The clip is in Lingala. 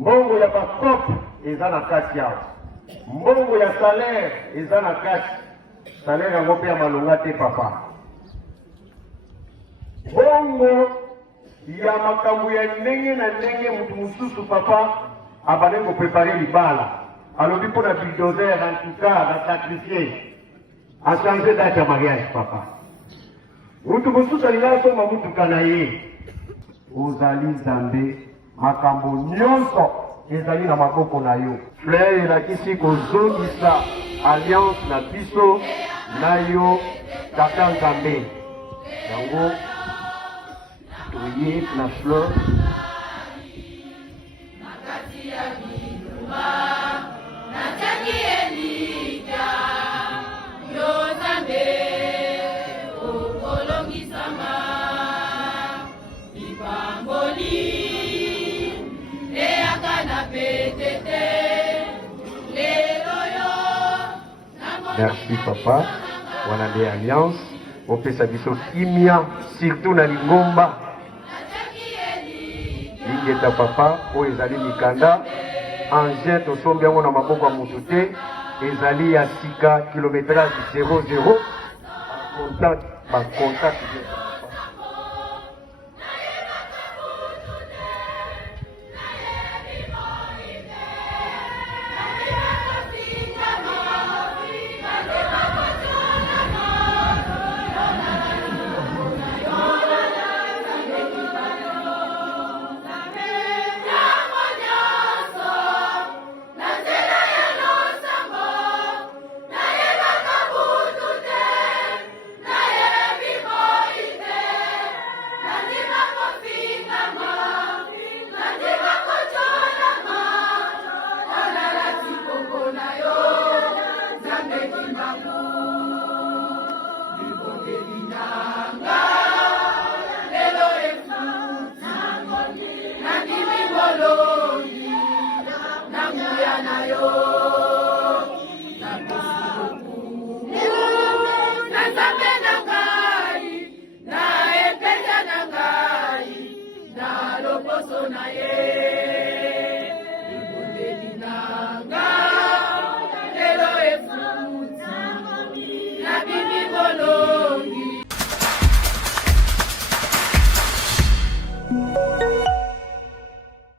mbongo ya bakop eza na kati yao, mbongo ya salaire eza na kati, salaire yango mpe ya malonga te papa. Bongo ya makambo ya ndenge na ndenge mutu mususu papa abane ko préparer libala alobi pour la bulldozer en tout cas na sacrifier a changer date ya mariage papa. Mutu mususu alinga soma mutuka na ye ozali Nzambe makambo nyonso ezali na maboko na yo. Fleur elakisi kozongisa alliance na biso na yo tata Nzambe yango toye na fleur merci papa, wana de alliance, opesa biso kimia, surtout na Lingomba. Lingeta papa, o ezali mikanda, engin tosombi yango na maboko ya mutu te, ezali ya sika kilométrage 00, contact.